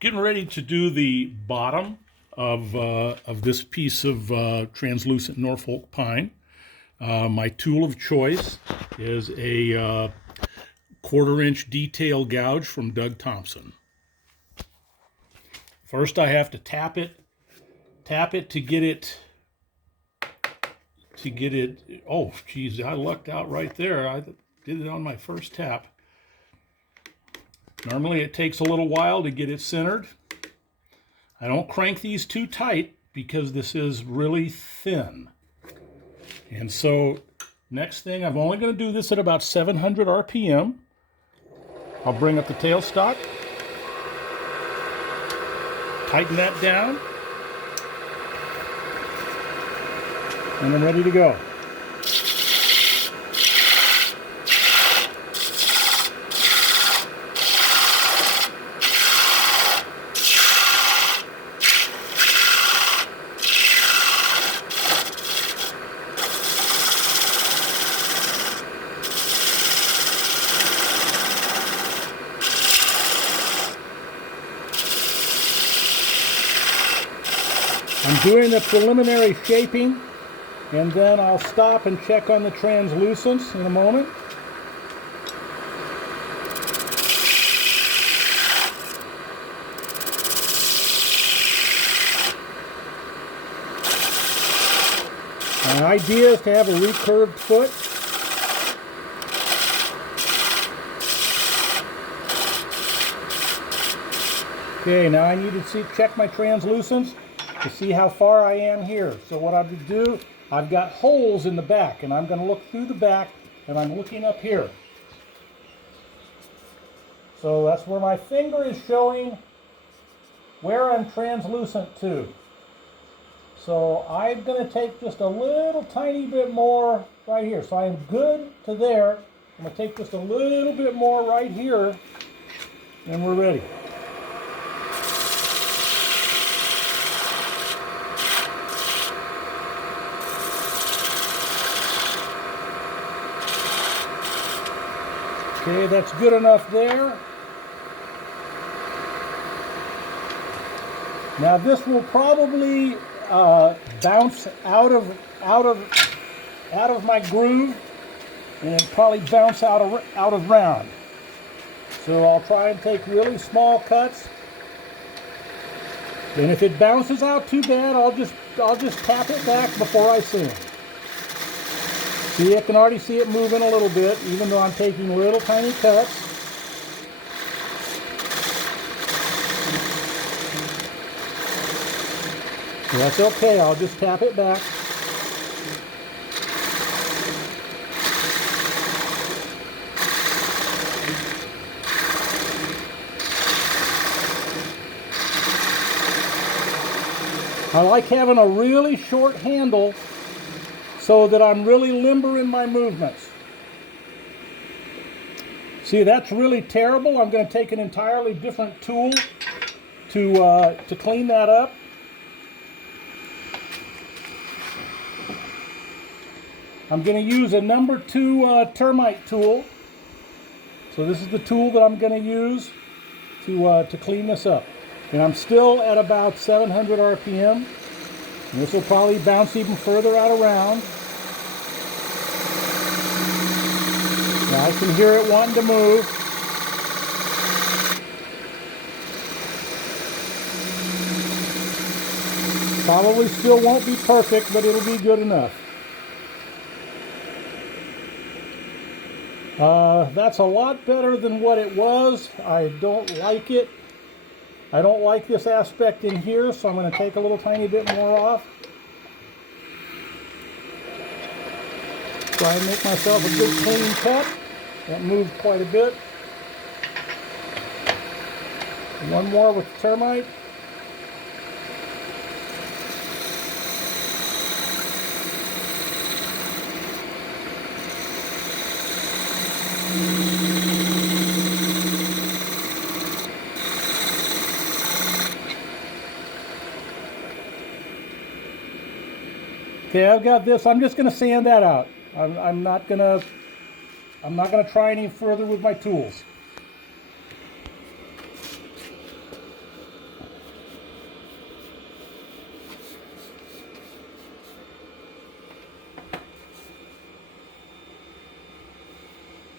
Getting ready to do the bottom of this piece of translucent Norfolk Pine. My tool of choice is a 1/4-inch detail gouge from Doug Thompson. First I have to tap it to get it, oh geez, I lucked out right there. I did it on my first tap. Normally it takes a little while to get it centered. I don't crank these too tight because this is really thin. And so next thing, I'm only going to do this at about 700 RPM. I'll bring up the tailstock, tighten that down, and I'm ready to go. I'm doing the preliminary shaping, and then I'll stop and check on the translucence in a moment. My idea is to have a recurved foot. Okay, now I need to check my translucence to see how far I am here. So what I would do, I've got holes in the back, and I'm going to look through the back, and I'm looking up here. So that's where my finger is showing where I'm translucent to. So I'm going to take just a little tiny bit more right here. So I am good to there. I'm going to take just a little bit more right here, and we're ready. Okay, that's good enough there. Now this will probably bounce out of my groove, and it'll probably bounce out of round. So I'll try and take really small cuts. And if it bounces out too bad, I'll just tap it back before I sing. See, I can already see it moving a little bit, even though I'm taking little tiny cuts. So that's okay, I'll just tap it back. I like having a really short handle so that I'm really limber in my movements. See, that's really terrible. I'm going to take an entirely different tool to clean that up. I'm going to use a number 2 termite tool. So this is the tool that I'm going to use to clean this up. And I'm still at about 700 RPM. And this will probably bounce even further out around. Now I can hear it wanting to move. Probably still won't be perfect, but it'll be good enough. That's a lot better than what it was. I don't like it. I don't like this aspect in here, so I'm going to take a little tiny bit more off. Try and make myself a good clean cut. That moved quite a bit. One more with the termite. Okay, I've got this. I'm just going to sand that out. I'm not going to try any further with my tools.